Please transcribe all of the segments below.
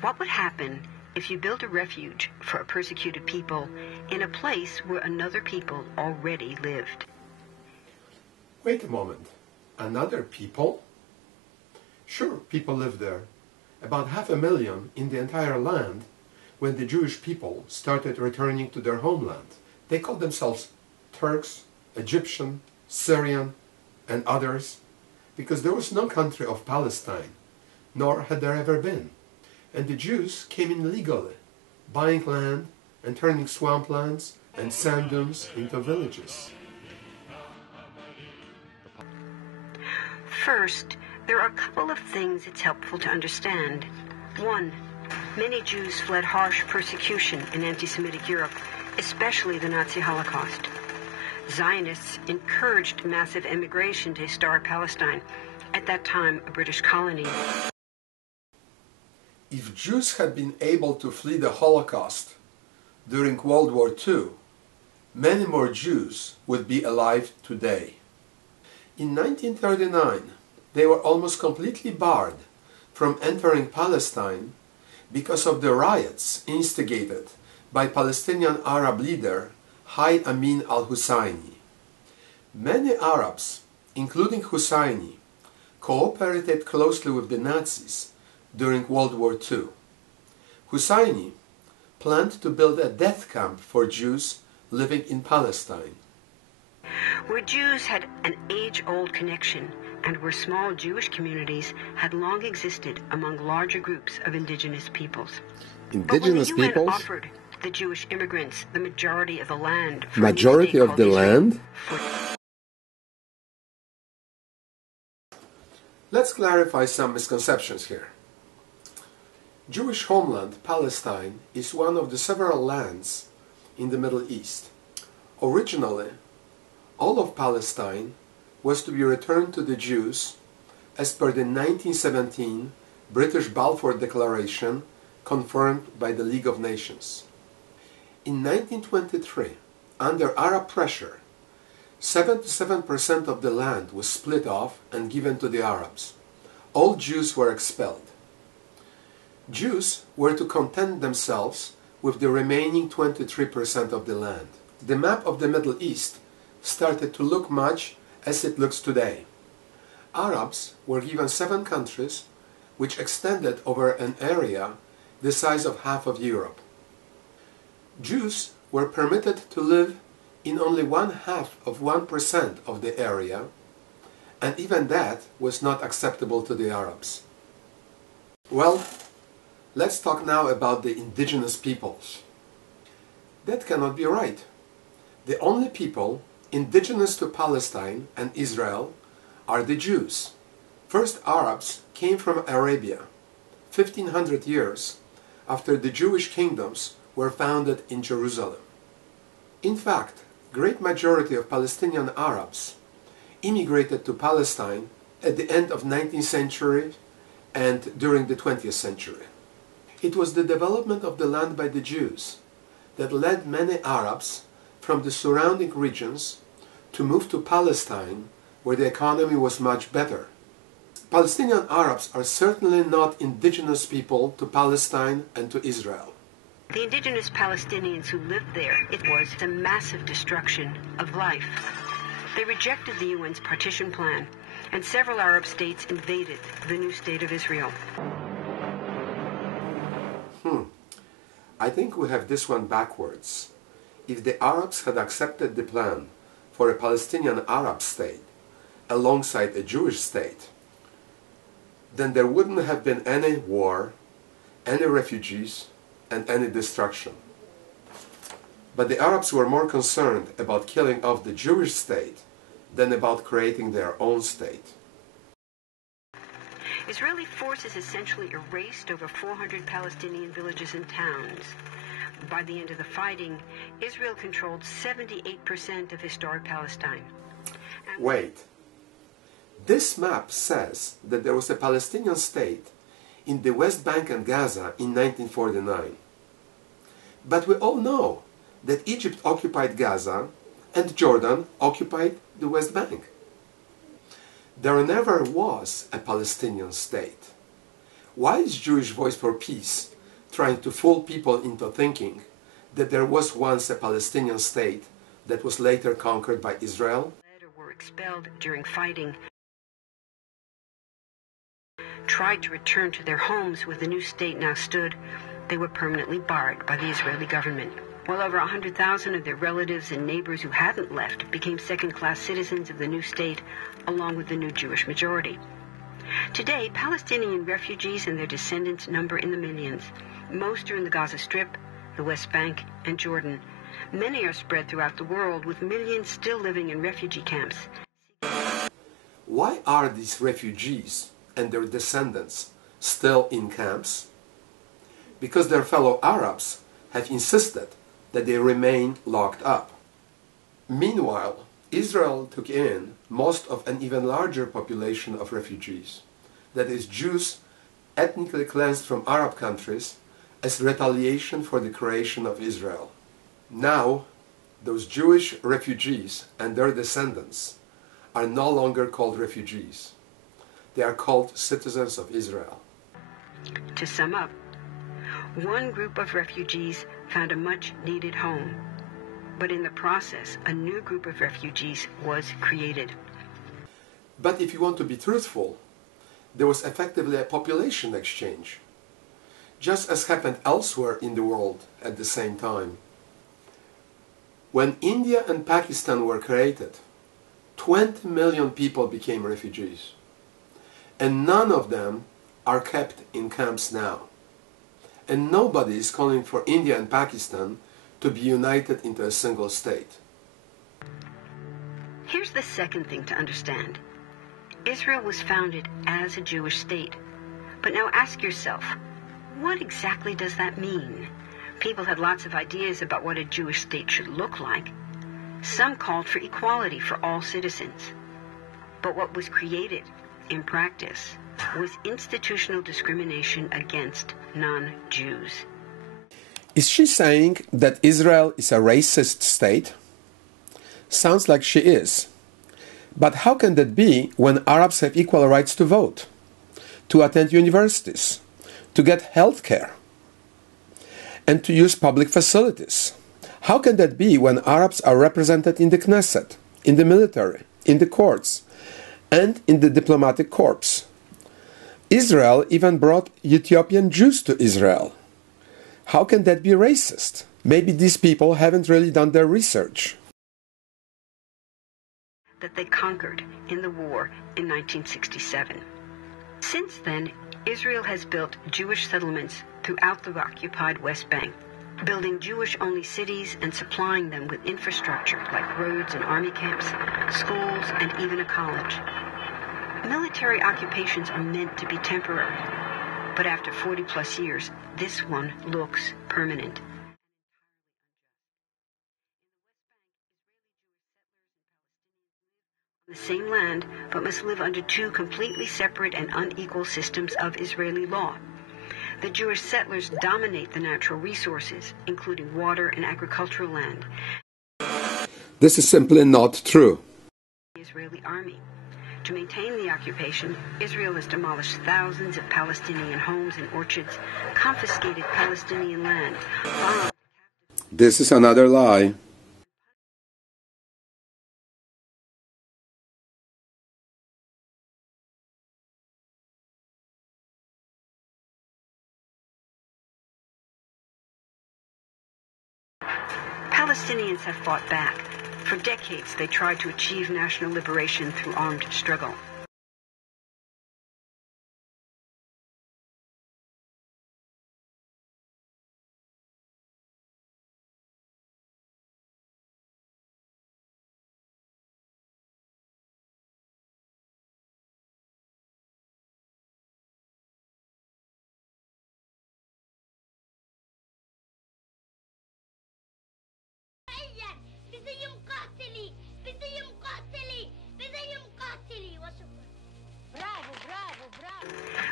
What would happen if you built a refuge for a persecuted people in a place where another people already lived? Wait a moment. Another people? Sure, people live there. About 500,000 in the entire land when the Jewish people started returning to their homeland. They called themselves Turks, Egyptian, Syrian, and others because there was no country of Palestine, nor had there ever been. And the Jews came in legally, buying land and turning swamplands and sand dunes into villages. First, there are a couple of things it's helpful to understand. One, many Jews fled harsh persecution in anti-Semitic Europe, especially the Nazi Holocaust. Zionists encouraged massive immigration to historic Palestine, at that time a British colony. If Jews had been able to flee the Holocaust during World War II, many more Jews would be alive today. In 1939, they were almost completely barred from entering Palestine because of the riots instigated by Palestinian Arab leader Hayy Amin al-Husseini. Many Arabs, including Husseini, cooperated closely with the Nazis during World War II. Husseini planned to build a death camp for Jews living in Palestine, where Jews had an age-old connection and where small Jewish communities had long existed among larger groups of indigenous peoples. Indigenous but when the UN peoples? offered the Jewish immigrants the majority of the land. Majority of the land? Let's clarify some misconceptions here. Jewish homeland, Palestine, is one of the several lands in the Middle East. Originally, all of Palestine was to be returned to the Jews as per the 1917 British Balfour Declaration confirmed by the League of Nations. In 1923, under Arab pressure, 77% of the land was split off and given to the Arabs. All Jews were expelled. Jews were to content themselves with the remaining 23% of the land. The map of the Middle East started to look much as it looks today. Arabs were given 7 countries which extended over an area the size of half of Europe. Jews were permitted to live in only 0.5% of the area, and even that was not acceptable to the Arabs. Well, let's talk now about the indigenous peoples. That cannot be right. The only people indigenous to Palestine and Israel are the Jews. First Arabs came from Arabia 1500 years after the Jewish kingdoms were founded in Jerusalem. In fact, great majority of Palestinian Arabs immigrated to Palestine at the end of 19th century and during the 20th century. It was the development of the land by the Jews that led many Arabs from the surrounding regions to move to Palestine, where the economy was much better. Palestinian Arabs are certainly not indigenous people to Palestine and to Israel. The indigenous Palestinians who lived there, it was a massive destruction of life. They rejected the UN's partition plan, and several Arab states invaded the new state of Israel. I think we have this one backwards. If the Arabs had accepted the plan for a Palestinian Arab state alongside a Jewish state, then there wouldn't have been any war, any refugees, and any destruction. But the Arabs were more concerned about killing off the Jewish state than about creating their own state. Israeli forces essentially erased over 400 Palestinian villages and towns. By the end of the fighting, Israel controlled 78% of historic Palestine. Wait. This map says that there was a Palestinian state in the West Bank and Gaza in 1949. But we all know that Egypt occupied Gaza and Jordan occupied the West Bank. There never was a Palestinian state. Why is Jewish Voice for Peace trying to fool people into thinking that there was once a Palestinian state that was later conquered by Israel? Were expelled during fighting, tried to return to their homes where the new state now stood, they were permanently barred by the Israeli government. While over 100,000 of their relatives and neighbors who hadn't left became second-class citizens of the new state, along with the new Jewish majority. Today, Palestinian refugees and their descendants number in the millions. Most are in the Gaza Strip, the West Bank, and Jordan. Many are spread throughout the world, with millions still living in refugee camps. Why are these refugees and their descendants still in camps? Because their fellow Arabs have insisted that they remain locked up. Meanwhile, Israel took in most of an even larger population of refugees, that is, Jews ethnically cleansed from Arab countries, as retaliation for the creation of Israel. Now, those Jewish refugees and their descendants are no longer called refugees. They are called citizens of Israel. To sum up, one group of refugees found a much-needed home, but in the process, a new group of refugees was created. But if you want to be truthful, there was effectively a population exchange, just as happened elsewhere in the world at the same time. When India and Pakistan were created, 20 million people became refugees, and none of them are kept in camps now. And nobody is calling for India and Pakistan to be united into a single state. Here's the second thing to understand. Israel was founded as a Jewish state. But now ask yourself, what exactly does that mean? People had lots of ideas about what a Jewish state should look like. Some called for equality for all citizens. But what was created, in practice, was institutional discrimination against non-Jews. Is she saying that Israel is a racist state? Sounds like she is. But how can that be when Arabs have equal rights to vote, to attend universities, to get health care, and to use public facilities? How can that be when Arabs are represented in the Knesset, in the military, in the courts, and in the diplomatic corps? Israel even brought Ethiopian Jews to Israel. How can that be racist? Maybe these people haven't really done their research. That they conquered in the war in 1967. Since then, Israel has built Jewish settlements throughout the occupied West Bank, building Jewish-only cities and supplying them with infrastructure like roads and army camps, schools, and even a college. Military occupations are meant to be temporary, but after 40-plus years, this one looks permanent. The same land, but must live under two completely separate and unequal systems of Israeli law. The Jewish settlers dominate the natural resources, including water and agricultural land. This is simply not true. The Israeli army. To maintain the occupation, Israel has demolished thousands of Palestinian homes and orchards, confiscated Palestinian land, bombed. This is another lie. Palestinians have fought back. For decades, they tried to achieve national liberation through armed struggle.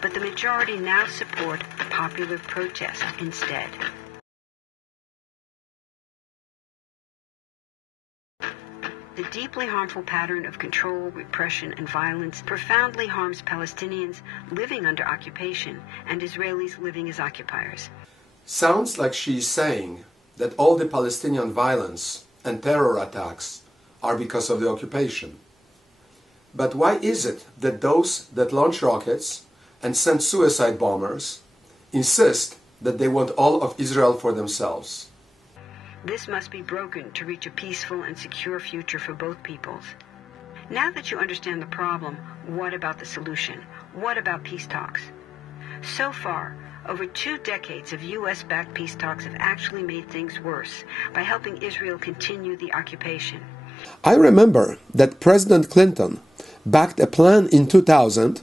But the majority now support popular protest instead. The deeply harmful pattern of control, repression, and violence profoundly harms Palestinians living under occupation and Israelis living as occupiers. Sounds like she is saying that all the Palestinian violence and terror attacks are because of the occupation. But why is it that those that launch rockets and send suicide bombers insist that they want all of Israel for themselves? This must be broken to reach a peaceful and secure future for both peoples. Now that you understand the problem, what about the solution? What about peace talks? So far, over 2 decades of U.S.-backed peace talks have actually made things worse by helping Israel continue the occupation. I remember that President Clinton backed a plan in 2000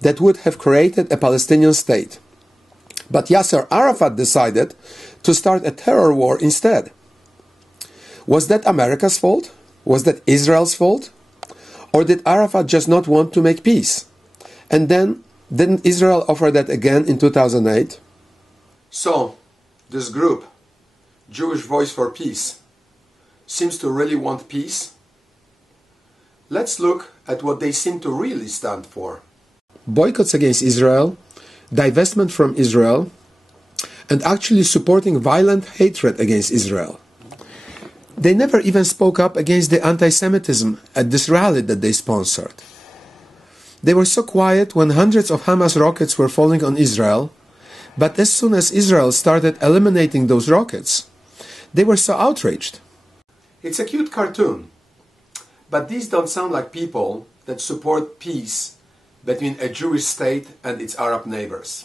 that would have created a Palestinian state. But Yasser Arafat decided to start a terror war instead. Was that America's fault? Was that Israel's fault? Or did Arafat just not want to make peace? And then, didn't Israel offer that again in 2008? So, this group, Jewish Voice for Peace, seems to really want peace? Let's look at what they seem to really stand for. Boycotts against Israel, divestment from Israel, and actually supporting violent hatred against Israel. They never even spoke up against the anti-Semitism at this rally that they sponsored. They were so quiet when hundreds of Hamas rockets were falling on Israel, but as soon as Israel started eliminating those rockets, they were so outraged. It's a cute cartoon, but these don't sound like people that support peace between a Jewish state and its Arab neighbors.